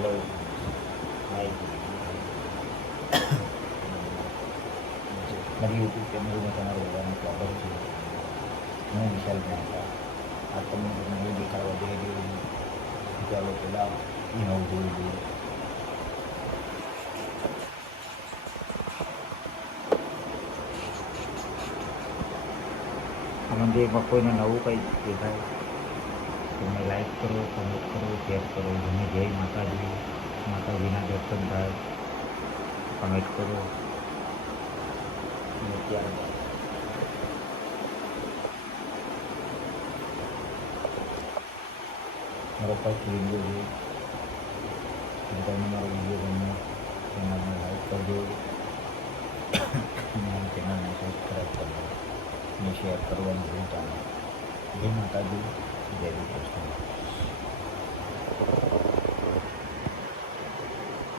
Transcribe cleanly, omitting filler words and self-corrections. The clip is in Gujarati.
હેલો હાય મારી યુટ્યુબ ચેનલમાં તમારું બધાનું સ્વાગત છે. હું વિશાલ મહેતા. આ તમને નવું દેખાડવા જઈ રહ્યો છું. ચાલો પહેલાં એ નવું જોઈ લઈએ. આ મંદિરમાં કોઈને નવું કંઈ દેખાય તમે લાઈક કરો, કમેન્ટ કરો, શેર કરો. જેને જય માતાજી, માતાજીના દર્શન થાય કમેન્ટ કરો. અને ત્યારબાદ મારો ફર્સ્ટ વિડીયો છે. જો તમને મારો વિડીયો ગમે ચેનલને લાઈક કરજો અને ચેનલને સબસ્ક્રાઈબ કરજો અને શેર કરવાનું ભૂલતા નહીં. જય માતાજી, જય શ્રી કૃષ્ણ.